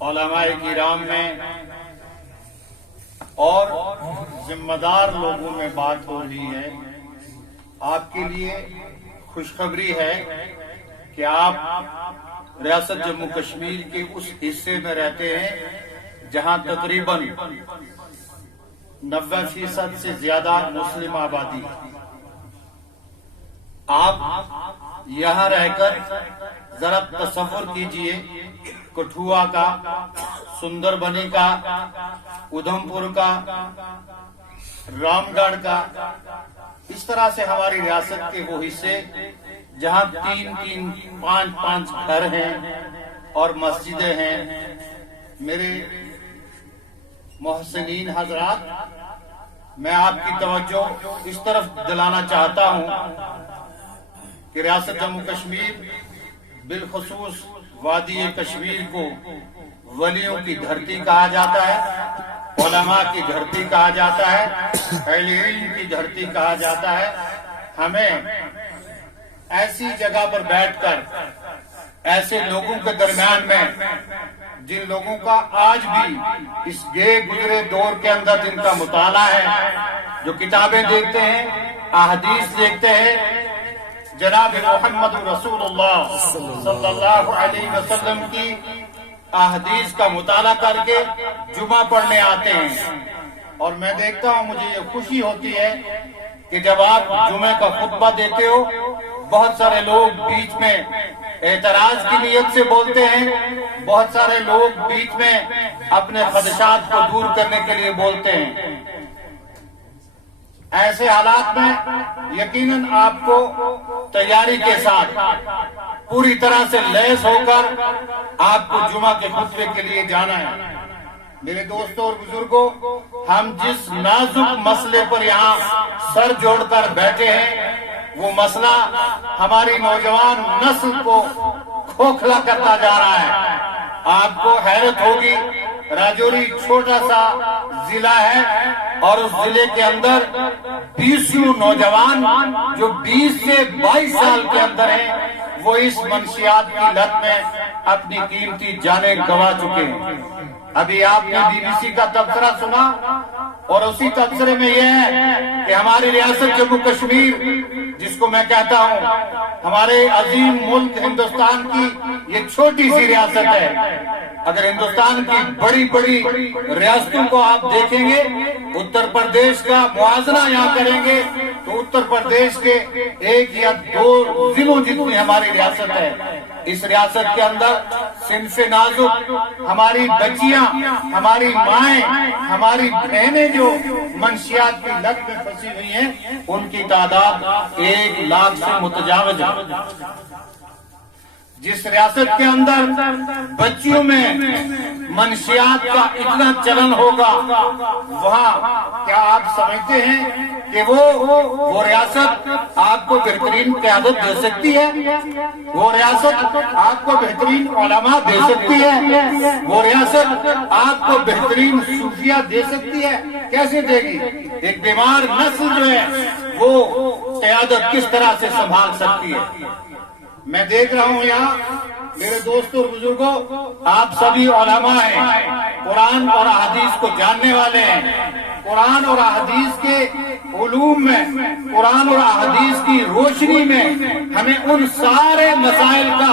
علماء کرام میں اور ذمہ دار لوگوں میں بات ہو رہی ہے۔ آپ کے لیے خوشخبری ہے کہ آپ ریاست جموں کشمیر کے اس حصے میں رہتے ہیں جہاں تقریباً 90% سے زیادہ مسلم آبادی ہے۔ آپ یہاں رہ کر ذرا تصور کیجئے کٹھوا کا، سندر بنی کا، ادھم پور کا، رام گڑھ کا، اس طرح سے ہماری ریاست کے وہ حصے جہاں 3-3، 5-5 گھر ہیں اور مسجدیں ہیں۔ میرے محسنین حضرات، میں آپ کی توجہ اس طرف دلانا چاہتا ہوں کہ ریاست جموں کشمیر بالخصوص وادی کشمیر کو ولیوں کی دھرتی کہا جاتا ہے، علماء کی دھرتی کہا جاتا ہے، اہل علم کی دھرتی کہا جاتا ہے۔ ہمیں ایسی جگہ پر بیٹھ کر ایسے لوگوں کے درمیان میں جن لوگوں کا آج بھی اس گئے گزرے دور کے اندر جن کا مطالعہ ہے، جو کتابیں دیکھتے ہیں، احادیث دیکھتے ہیں، جناب محمد رسول اللہ صلی اللہ علیہ وسلم کی احادیث کا مطالعہ کر کے جمعہ پڑھنے آتے ہیں۔ اور میں دیکھتا ہوں، مجھے یہ خوشی ہوتی ہے کہ جب آپ جمعے کا خطبہ دیتے ہو، بہت سارے لوگ بیچ میں اعتراض کی نیت سے بولتے ہیں، بہت سارے لوگ بیچ میں اپنے خدشات کو دور کرنے کے لیے بولتے ہیں۔ ایسے حالات میں یقیناً آپ کو تیاری کے ساتھ پوری طرح سے لیس ہو کر آپ کو جمعہ کے خطبے کے لیے جانا ہے۔ میرے دوستوں اور بزرگوں، ہم جس نازک مسئلے پر یہاں سر جوڑ کر بیٹھے ہیں، وہ مسئلہ ہماری نوجوان نسل کو کھوکھلا کرتا جا رہا ہے۔ آپ کو حیرت ہوگی، راجوری چھوٹا سا ضلع ہے اور اس ضلع کے اندر 20 نوجوان جو 20 سے 22 سال کے اندر ہیں، وہ اس منشیات کی لت میں اپنی قیمتی جانیں گنوا چکے ہیں۔ ابھی آپ نے BBC کا تبصرہ سنا، اور اسی تبصرے میں یہ ہے کہ ہماری ریاست جموں کشمیر، جس کو میں کہتا ہوں ہمارے عظیم ملک ہندوستان کی یہ چھوٹی سی ریاست ہے، اگر ہندوستان کی بڑی بڑی ریاستوں کو آپ دیکھیں گے، اتر پردیش کا موازنہ یہاں کریں گے تو اتر پردیش کے 1 یا 2 ضلعوں جتنی ہماری ریاست ہے۔ اس ریاست کے اندر صنف نازک ہماری بچیاں، ہماری مائیں، ہماری بہنیں جو منشیات کی لت میں پھنسی ہوئی ہیں، ان کی تعداد 1 لاکھ سے متجاوز ہے۔ جس ریاست کے اندر بچیوں میں منشیات کا اتنا چلن ہوگا، وہاں کیا آپ سمجھتے ہیں کہ وہ ریاست آپ کو بہترین قیادت دے سکتی ہے؟ وہ ریاست آپ کو بہترین علماء دے سکتی ہے؟ وہ ریاست آپ کو بہترین صوفیہ دے سکتی ہے؟ کیسے دے گی؟ ایک بیمار نسل جو ہے وہ قیادت کس طرح سے سنبھال سکتی ہے؟ میں دیکھ رہا ہوں یہاں میرے دوستوں اور بزرگوں، آپ سبھی علماء ہیں، قرآن اور احادیث کو جاننے والے ہیں۔ قرآن اور احادیث کے علوم میں، قرآن اور احادیث کی روشنی میں ہمیں ان سارے مسائل کا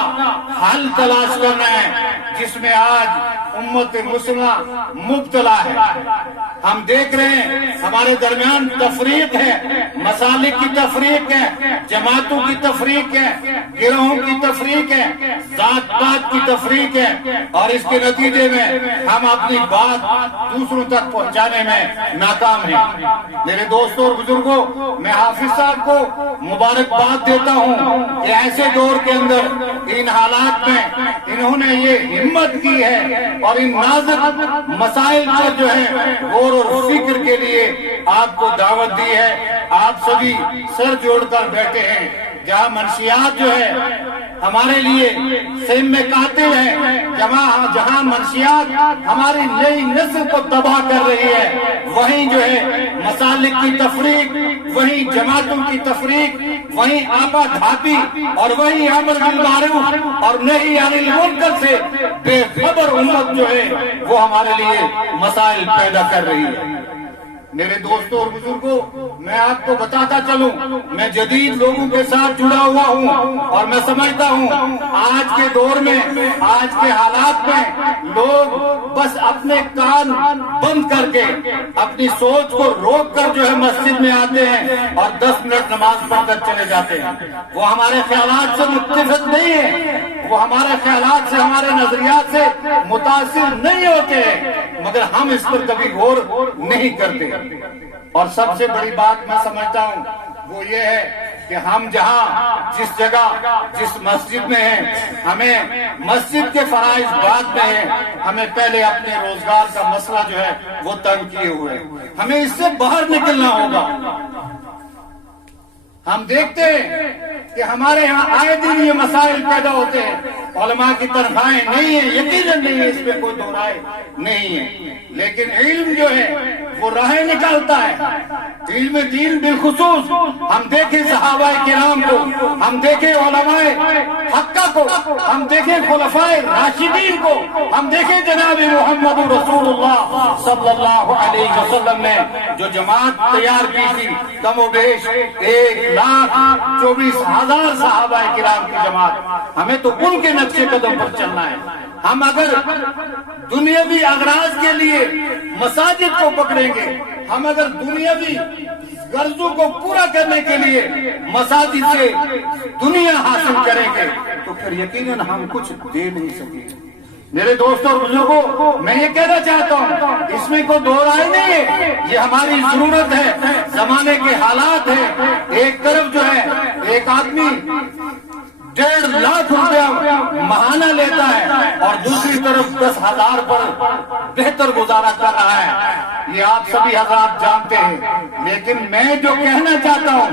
حل تلاش کرنا ہے جس میں آج امت مسلمہ مبتلا ہے۔ ہم دیکھ رہے ہیں ہمارے درمیان تفریق ہے، مسالک کی تفریق ہے، جماعتوں کی تفریق ہے، گروہوں کی تفریق ہے، ذات پات کی تفریق ہے، اور اس کے نتیجے میں ہم اپنی بات دوسروں تک پہنچانے میں ناکام ہیں۔ میرے دوستوں اور بزرگوں، میں حافظ صاحب کو مبارکباد دیتا ہوں کہ ایسے دور کے اندر ان حالات میں انہوں نے یہ ہمت کی ہے اور ان نازک مسائل پر جو ہے غور اور فکر کے لیے آپ کو دعوت دی ہے۔ آپ سبھی سر جوڑ کر بیٹھے ہیں۔ جہاں منشیات جو ہے ہمارے لیے سیم میں قاتل ہے، جہاں منشیات ہماری نئی نسل کو تباہ کر رہی ہے، وہیں جو ہے مسالک کی تفریق، وہیں جماعتوں کی تفریق، وہیں آپا دھاپی اور وہیں امر بالمعروف اور نہی عن المنکر سے بے خبر امت جو ہے وہ ہمارے لیے مسائل پیدا کر رہی ہے۔ میرے دوستوں اور بزرگوں، میں آپ کو بتاتا چلوں، میں جدید لوگوں کے ساتھ جڑا ہوا ہوں اور میں سمجھتا ہوں آج کے دور میں، آج کے حالات میں لوگ بس اپنے کان بند کر کے اپنی سوچ کو روک کر جو ہے مسجد میں آتے ہیں اور 10 منٹ نماز پڑھ کر چلے جاتے ہیں۔ وہ ہمارے خیالات سے متفق نہیں ہے، وہ ہمارے خیالات سے، ہمارے نظریات سے متاثر نہیں ہوتے ہیں، مگر ہم اس پر کبھی غور نہیں کرتے۔ اور سب سے بڑی بات میں سمجھتا ہوں وہ یہ ہے کہ ہم جہاں، جس جگہ، جس مسجد میں ہیں، ہمیں مسجد کے فرائض بعد میں ہیں، ہمیں پہلے اپنے روزگار کا مسئلہ جو ہے وہ تنگ کیے ہوئے، ہمیں اس سے باہر نکلنا ہوگا۔ ہم دیکھتے ہیں کہ ہمارے یہاں آئے دن یہ مسائل پیدا ہوتے ہیں، علماء کی تنخواہیں نہیں ہیں، یقیناً نہیں ہے، اس پہ کوئی دو رائے نہیں ہے، لیکن علم جو ہے وہ راہیں نکالتا ہے۔ علم دین بالخصوص ہم دیکھیں صحابہ کرام کو، ہم دیکھیں علماء حقہ کو، ہم دیکھیں خلفائے راشدین کو، ہم دیکھیں جناب محمد رسول اللہ صلی اللہ علیہ وسلم نے جو جماعت تیار کی تھی، کم و بیش 1,24,000 صحابہ کرام کی جماعت، ہمیں تو ان کے نقش قدم پر چلنا ہے۔ ہم اگر دنیاوی اغراض کے لیے مساجد کو پکڑیں گے، ہم اگر دنیاوی غرضوں کو پورا کرنے کے لیے مساجد سے دنیا حاصل کریں گے تو پھر یقیناً ہم کچھ دے نہیں سکیں گے۔ میرے دوستوں اور بزرگوں، میں یہ کہنا چاہتا ہوں، اس میں کوئی دو رائے نہیں ہے، یہ ہماری ضرورت ہے، زمانے کے حالات ہیں۔ ایک طرف جو ہے ایک آدمی 1.5 لاکھ روپیہ ماہانہ لیتا ہے اور دوسری طرف 10,000 پر بہتر گزارا کر رہا ہے، یہ آپ سبھی حضرات جانتے ہیں۔ لیکن میں جو کہنا چاہتا ہوں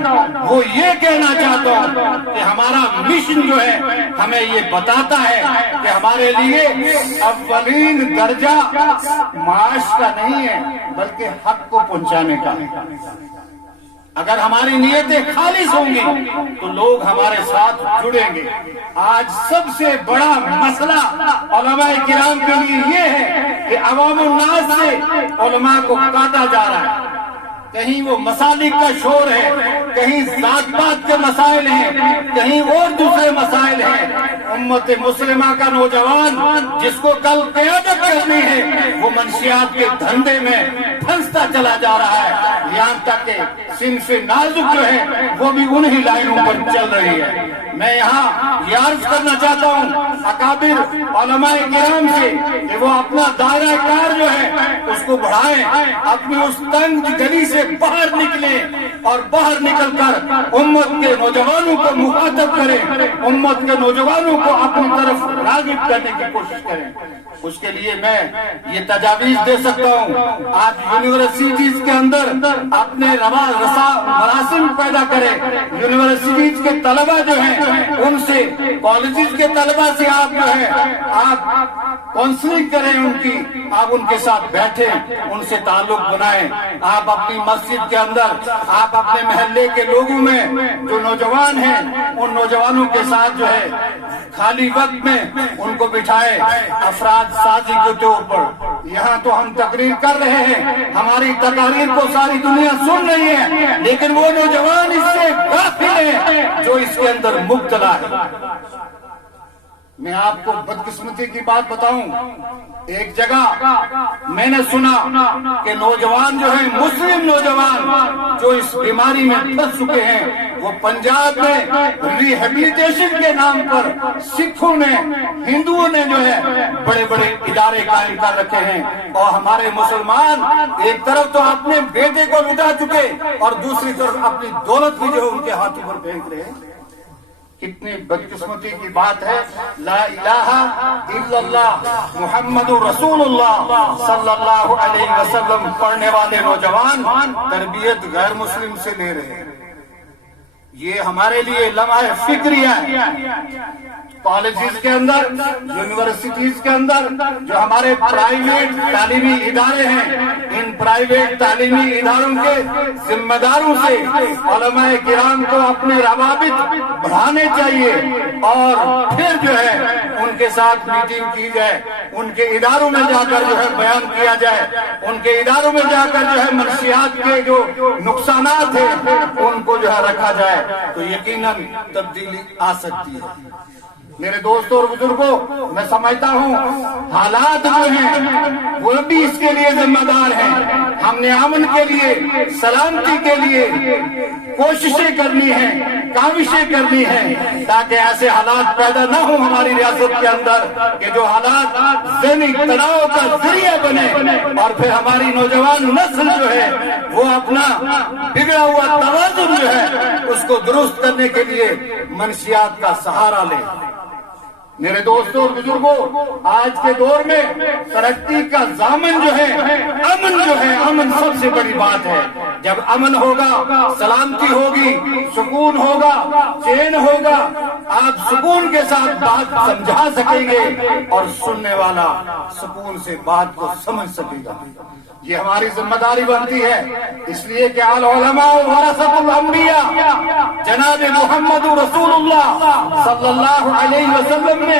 وہ یہ کہنا چاہتا ہوں کہ ہمارا مشن جو ہے ہمیں یہ بتاتا ہے کہ ہمارے لیے اولین درجہ معاش کا نہیں ہے بلکہ حق کو پہنچانے کا ہے۔ اگر ہماری نیتیں خالص ہوں گی تو لوگ ہمارے ساتھ جڑیں گے۔ آج سب سے بڑا مسئلہ علماء کرام کے لیے یہ ہے کہ عوام الناس سے علماء کو کاٹا جا رہا ہے۔ کہیں وہ مسالک کا شور ہے، کہیں ذات پات کے مسائل ہیں، کہیں اور دوسرے مسائل ہیں۔ امت مسلمہ کا نوجوان جس کو کل قیادت کرنی ہے وہ منشیات کے دھندے میں پھنستا چلا جا رہا ہے، یہاں تک کہ صنف نازک جو ہے وہ بھی انہی لائنوں پر چل رہی ہے۔ میں یہاں یہ عرض کرنا چاہتا ہوں اکابر علماء کرام سے کہ وہ اپنا دائرہ کار جو ہے اس کو بڑھائیں، اپنی اس تنگ گلی سے باہر نکلیں اور باہر نکل کر امت کے نوجوانوں کو مخاطب کریں، امت کے نوجوانوں کو اپنی طرف راغب کرنے کی کوشش کریں۔ اس کے لیے میں یہ تجاویز دے سکتا ہوں، آپ یونیورسٹیز کے اندر اپنے مراسم پیدا کریں، یونیورسٹیز کے طلبہ جو ہیں ان سے، کالجز کے طلبہ سے آپ جو ہے آپ کونسلنگ کریں، ان کی آپ ان کے ساتھ بیٹھیں، ان سے تعلق بنائیں۔ آپ اپنی مسجد کے اندر، آپ اپنے محلے کے لوگوں میں جو نوجوان ہیں ان نوجوانوں کے ساتھ جو ہے خالی وقت میں ان کو بٹھائے افراد سازی کے طور پر۔ یہاں تو ہم تقریر کر رہے ہیں، ہماری تقاریر کو ساری دنیا سن رہی ہے، لیکن وہ نوجوان اس سے غافل ہیں جو اس کے اندر مبتلا ہے۔ میں آپ کو بدقسمتی کی بات بتاؤں، ایک جگہ میں نے سنا کہ نوجوان جو ہیں، مسلم نوجوان جو اس بیماری میں پھنس چکے ہیں، وہ پنجاب میں ریہیبلیٹیشن کے نام پر سکھوں نے، ہندوؤں نے جو ہے بڑے بڑے ادارے قائم کر رکھے ہیں، اور ہمارے مسلمان ایک طرف تو اپنے بیٹے کو لٹا چکے اور دوسری طرف اپنی دولت بھی جو ہے ان کے ہاتھوں پر پھینک رہے ہیں۔ کتنی بدقسمتی کی بات ہے۔ لا الہ الا اللہ محمد رسول اللہ صلی اللہ علیہ وسلم پڑھنے والے نوجوان تربیت غیر مسلم سے لے رہے ہیں۔ یہ ہمارے لیے لمحہ فکری ہے۔ کالجز کے اندر، یونیورسٹیز کے اندر جو ہمارے پرائیویٹ تعلیمی ادارے ہیں، ان پرائیویٹ تعلیمی اداروں کے ذمہ داروں سے علماء کرام کو اپنے روابط بڑھانے چاہیے، اور پھر جو ہے ان کے ساتھ میٹنگ کی جائے، ان کے اداروں میں جا کر جو ہے بیان کیا جائے، ان کے اداروں میں جا کر جو ہے منشیات کے جو نقصانات ہیں ان کو جو ہے رکھا جائے، تو یقیناً تبدیلی آ سکتی ہے۔ میرے دوستوں اور بزرگوں، میں سمجھتا ہوں حالات جو ہیں وہ بھی اس کے لیے ذمہ دار ہیں۔ ہم نے امن کے لیے، سلامتی کے لیے کوششیں کرنی ہیں، کاوشیں کرنی ہیں، تاکہ ایسے حالات پیدا نہ ہوں ہماری ریاست کے اندر کہ جو حالات ذہنی تناؤ کا ذریعہ بنے، اور پھر ہماری نوجوان نسل جو ہے وہ اپنا بگڑا ہوا توازن جو ہے اس کو درست کرنے کے لیے منشیات کا سہارا لے۔ میرے دوستوں اور بزرگوں، آج کے دور میں ترقی کا ضامن جو ہے امن جو ہے، امن سب سے بڑی بات ہے۔ جب امن ہوگا، سلامتی ہوگی، سکون ہوگا، چین ہوگا، آپ سکون کے ساتھ بات سمجھا سکیں گے اور سننے والا سکون سے بات کو سمجھ سکے گا۔ یہ ہماری ذمہ داری بنتی ہے، اس لیے کہ العلماء ورثۃ الانبیاء، جناب محمد رسول اللہ صلی اللہ علیہ وسلم نے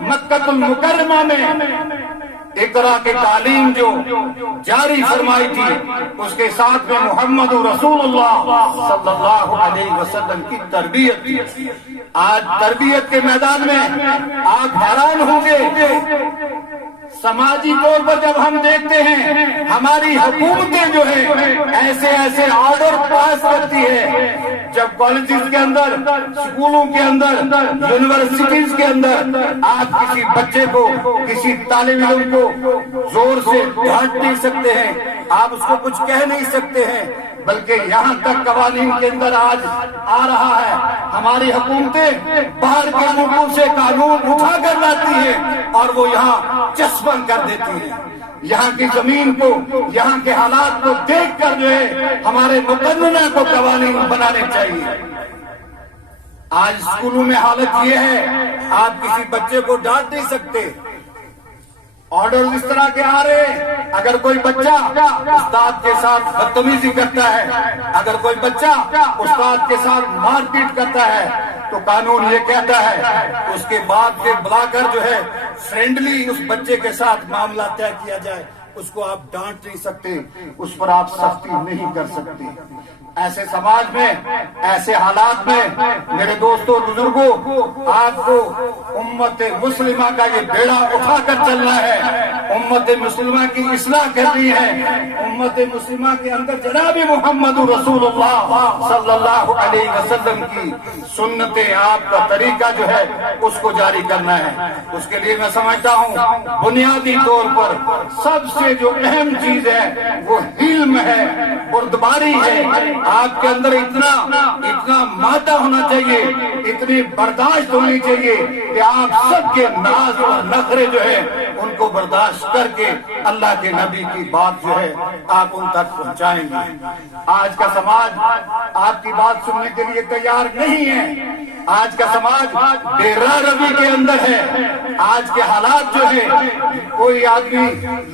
مکہ المکرمہ میں اقرا کی تعلیم جو جاری فرمائی تھی، اس کے ساتھ میں محمد رسول اللہ صلی اللہ علیہ وسلم کی تربیت تھی۔ آج تربیت کے میدان میں آپ حیران ہوں گے، سماجی طور پر جب ہم دیکھتے ہیں ہماری حکومتیں جو ہے ایسے ایسے آرڈر پاس کرتی ہے، جب کالجز کے اندر، اسکولوں کے اندر، یونیورسٹیز کے اندر آپ کسی بچے کو، کسی طالب علم کو زور سے ڈانٹ نہیں سکتے ہیں، آپ اس کو کچھ کہہ نہیں سکتے ہیں، بلکہ یہاں تک قوانین کے اندر آج آ رہا ہے ہماری حکومتیں باہر کے ملکوں سے قانون اٹھا کر لاتی ہیں اور وہ یہاں چسپاں کر دیتی ہیں۔ یہاں کی زمین کو، یہاں کے حالات کو دیکھ کر جو ہے ہمارے مقننہ کو قوانین بنانے چاہیے۔ آج اسکولوں میں حالت یہ ہے، آپ کسی بچے کو ڈانٹ نہیں سکتے، آرڈر اس طرح کے آ رہے ہیں۔ اگر کوئی بچہ استاد کے ساتھ بدتمیزی کرتا ہے، اگر کوئی بچہ استاد کے ساتھ مار پیٹ کرتا ہے، تو قانون یہ کہتا ہے اس کے باپ سے بلا کر جو ہے فرینڈلی اس بچے کے ساتھ معاملہ طے کیا جائے۔ اس کو آپ ڈانٹ نہیں سکتے، اس پر آپ سختی نہیں کر سکتے۔ ایسے سماج میں، ایسے حالات میں میرے دوستوں بزرگوں، آپ کو امت مسلمہ کا یہ بیڑا اٹھا کر چلنا ہے، امت مسلمہ کی اصلاح کرنی ہے، امت مسلمہ کے اندر جناب محمد رسول اللہ صلی اللہ علیہ وسلم کی سنتیں، آپ کا طریقہ جو ہے اس کو جاری کرنا ہے۔ اس کے لیے میں سمجھتا ہوں بنیادی طور پر سب سے جو اہم چیز ہے وہ علم ہے، بردباری ہے۔ آپ کے اندر اتنا مادہ ہونا چاہیے، اتنی برداشت ہونی چاہیے کہ آپ سب کے ناز اور نخرے جو ہے ان کو برداشت کر کے اللہ کے نبی کی بات جو ہے آپ ان تک پہنچائیں گے۔ آج کا سماج آپ کی بات سننے کے لیے تیار نہیں ہے، آج کا سماج بے راہ روی کے اندر ہے۔ آج کے حالات جو ہے کوئی آدمی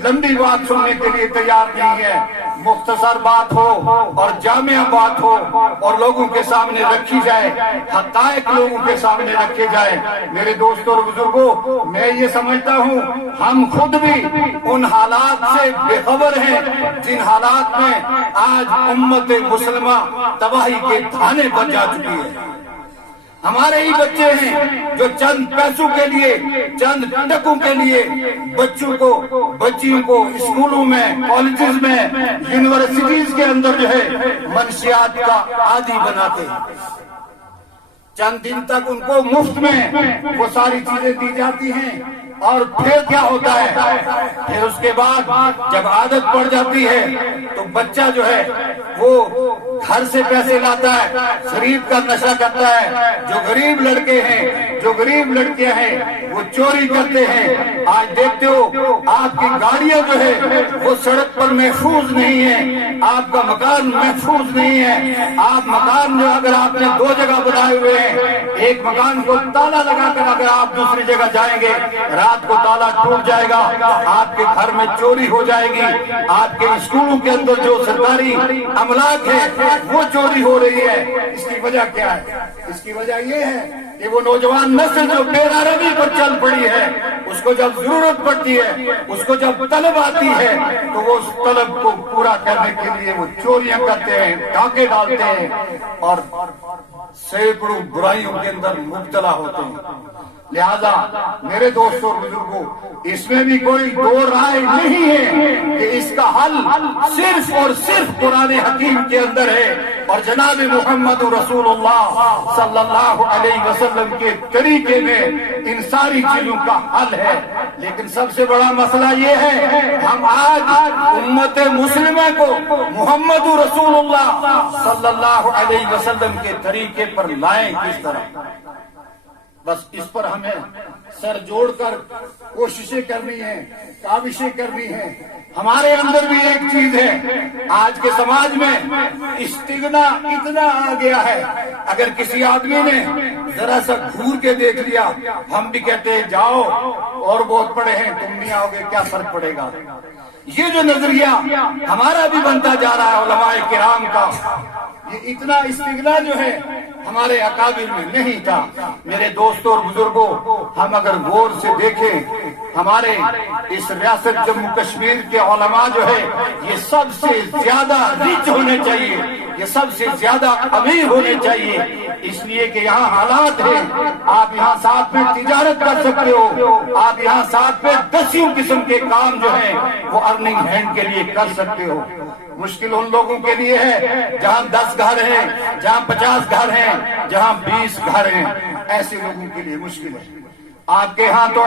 لمبی بات سننے کے لیے تیار نہیں ہے، مختصر بات ہو اور جامع بات ہو اور لوگوں کے سامنے رکھی جائے، حقائق لوگوں کے سامنے رکھے جائے۔ میرے دوستوں اور بزرگوں، میں یہ سمجھتا ہوں ہم خود بھی ان حالات سے بے خبر ہیں جن حالات میں آج امت مسلمہ تباہی کے تھانے پر جا چکی ہے۔ ہمارے ہی بچے ہیں جو چند پیسوں کے لیے، چند ٹکوں کے لیے بچیوں کو اسکولوں میں، کالجز میں، یونیورسٹیز کے اندر جو ہے منشیات کا عادی بناتے ہیں۔ چند دن تک ان کو مفت میں وہ ساری چیزیں دی جاتی ہیں، اور پھر کیا ہوتا ہے، پھر اس کے بعد جب عادت پڑ جاتی ہے تو بچہ جو ہے وہ گھر سے پیسے لاتا ہے، خرید کر نشہ کرتا ہے، جو غریب لڑکے ہیں، جو غریب لڑکیاں ہیں وہ چوری کرتے ہیں۔ آج دیکھتے ہو آپ کی گاڑیاں جو ہے وہ سڑک پر محفوظ نہیں ہے، آپ کا مکان محفوظ نہیں ہے۔ آپ مکان جو اگر آپ نے دو جگہ بنائے ہوئے ہیں، ایک مکان کو تالا لگا کر اگر آپ دوسری جگہ جائیں گے رات کو تالا ٹوٹ جائے گا، آپ کے گھر میں چوری ہو جائے گی، آپ کے اسکولوں کے اندر جو سرکاری املاک ہے وہ چوری ہو رہی ہے۔ اس کی وجہ کیا ہے؟ اس کی وجہ یہ ہے کہ وہ نوجوان نسل جو بے روی پر چل پڑی ہے، اس کو جب ضرورت پڑتی ہے، اس کو جب طلب آتی ہے تو وہ اس طلب کو پورا کرنے کے لیے وہ چوریاں کرتے ہیں، ڈاکے ڈالتے ہیں اور سینکڑوں برائیوں کے اندر مبتلا ہوتے ہیں۔ لہذا میرے دوستوں اور بزرگوں، اس میں بھی کوئی دو رائے نہیں ہے کہ اس کا حل صرف اور صرف قرآن حکیم کے اندر ہے اور جناب محمد رسول اللہ صلی اللہ علیہ وسلم کے طریقے میں ان ساری چیزوں کا حل ہے۔ لیکن سب سے بڑا مسئلہ یہ ہے، ہم آج امت مسلمہ کو محمد رسول اللہ صلی اللہ علیہ وسلم کے طریقے پر لائیں کس طرح؟ بس اس پر ہمیں سر جوڑ کر کوششیں کرنی ہیں، کاوشیں کرنی ہیں۔ ہمارے اندر بھی ایک چیز ہے، آج کے سماج میں استغنا اتنا آ گیا ہے، اگر کسی آدمی نے ذرا سا گھور کے دیکھ لیا، ہم بھی کہتے ہیں جاؤ اور بہت پڑے ہیں، تم نہیں آؤ گے، کیا فرق پڑے گا؟ یہ جو نظریہ ہمارا بھی بنتا جا رہا ہے علماء کرام کا، یہ اتنا استغنا جو ہے ہمارے اکابر میں نہیں تھا۔ میرے دوستوں اور بزرگوں، ہم اگر غور سے دیکھیں، ہمارے اس ریاست جموں کشمیر کے علماء جو ہے یہ سب سے زیادہ ریچ ہونے چاہیے، یہ سب سے زیادہ امیر ہونے چاہیے، اس لیے کہ یہاں حالات ہیں، آپ یہاں ساتھ میں تجارت کر سکتے ہو، آپ یہاں ساتھ میں 10 قسم کے کام جو ہیں وہ ارننگ ہینڈ کے لیے کر سکتے ہو۔ مشکل ان لوگوں کے لیے ہے جہاں 10 گھر ہیں، جہاں 50 گھر ہیں، جہاں 20 گھر ہیں، ایسے لوگوں کے لیے مشکل ہے۔ آپ کے ہاں تو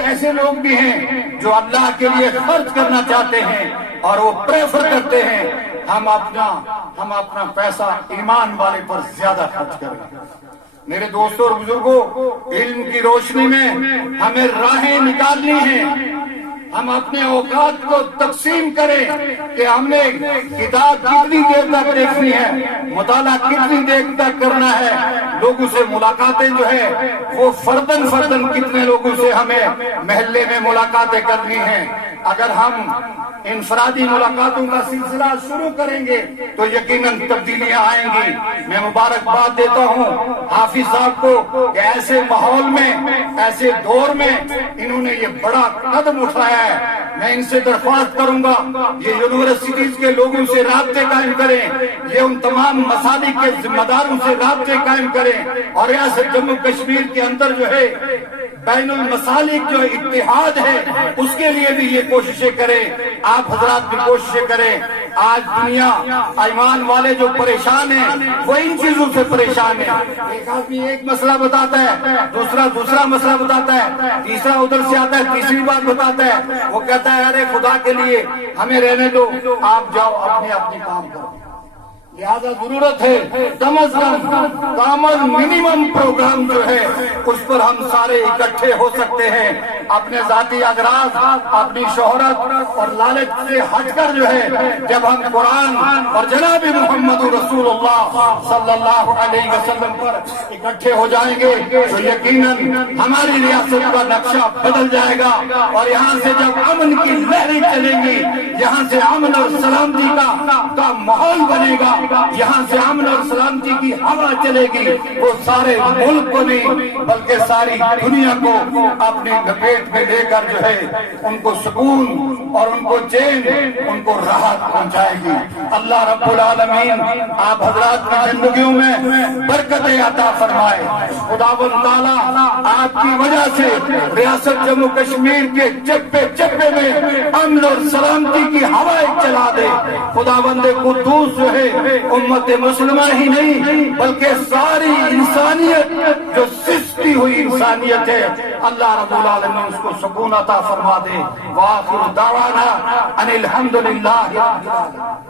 ایسے لوگ بھی ہیں جو اللہ کے لیے خرچ کرنا چاہتے ہیں اور وہ پریفر کرتے ہیں ہم اپنا پیسہ ایمان والے پر زیادہ خرچ کریں۔ میرے دوستوں اور بزرگوں، علم کی روشنی میں ہمیں راہیں نکالنی ہیں، ہم اپنے اوقات کو تقسیم کریں کہ ہم نے کتاب کتنی دیر تک دیکھنی ہے، مطالعہ کتنی دیر تک کرنا ہے، لوگوں سے ملاقاتیں جو ہے وہ فردن کتنے لوگوں سے ہمیں محلے میں ملاقاتیں کرنی ہیں۔ اگر ہم انفرادی ملاقاتوں کا سلسلہ شروع کریں گے تو یقیناً تبدیلیاں آئیں گی۔ میں مبارکباد دیتا ہوں حافظ صاحب کو کہ ایسے ماحول میں، ایسے دور میں انہوں نے یہ بڑا قدم اٹھایا ہے۔ میں ان سے درخواست کروں گا یہ یونیورسٹیز کے لوگوں سے رابطے قائم کریں، یہ ان تمام مسالک کے ذمہ داروں سے رابطے قائم کریں اور ریاست جموں کشمیر کے اندر جو ہے بین المسالک جو اتحاد ہے اس کے لیے بھی یہ کوششیں کریں۔ آپ حضرات بھی کوششیں کریں۔ آج دنیا ایمان والے جو پریشان ہیں وہ ان چیزوں سے پریشان ہیں۔ ایک آدمی ایک مسئلہ بتاتا ہے، دوسرا مسئلہ بتاتا ہے، تیسرا ادھر سے آتا ہے، تیسری بات بتاتا ہے، وہ کہتا ہے ارے خدا کے لیے ہمیں رہنے دو، آپ جاؤ اپنے کام کرو۔ لہذا ضرورت ہے کم از کم کامن منیمم پروگرام جو ہے اس پر ہم سارے اکٹھے ہو سکتے ہیں، اپنے ذاتی اغراض، اپنی شہرت اور لالچ سے ہٹ کر جو ہے جب ہم قرآن اور جناب محمد رسول اللہ صلی اللہ علیہ وسلم پر اکٹھے ہو جائیں گے تو یقیناً ہماری ریاست کا نقشہ بدل جائے گا اور یہاں سے جب امن کی لہریں چلیں گی، یہاں سے امن اور سلامتی کا ماحول بنے گا، یہاں سے امن اور سلامتی کی ہوا چلے گی، وہ سارے ملک کو نہیں بلکہ ساری دنیا کو اپنی لپیٹ میں لے کر جو ہے ان کو سکون اور ان کو چین، ان کو راحت پہنچائے گی۔ اللہ رب العالمین آپ حضرات کی زندگیوں میں برکت عطا فرمائے۔ خداوند تعالیٰ آپ کی وجہ سے ریاست جموں کشمیر کے چپے چپے میں امن اور سلامتی کی ہوائیں چلا دے۔ خداوند قدوس جو ہے امت مسلمہ ہی نہیں بلکہ ساری انسانیت جو سستی ٹوٹی ہوئی انسانیت ہے، اللہ رب العالمین اس کو سکون عطا فرما دے۔ وآخر دعوانا ان الحمدللہ رب العالمین۔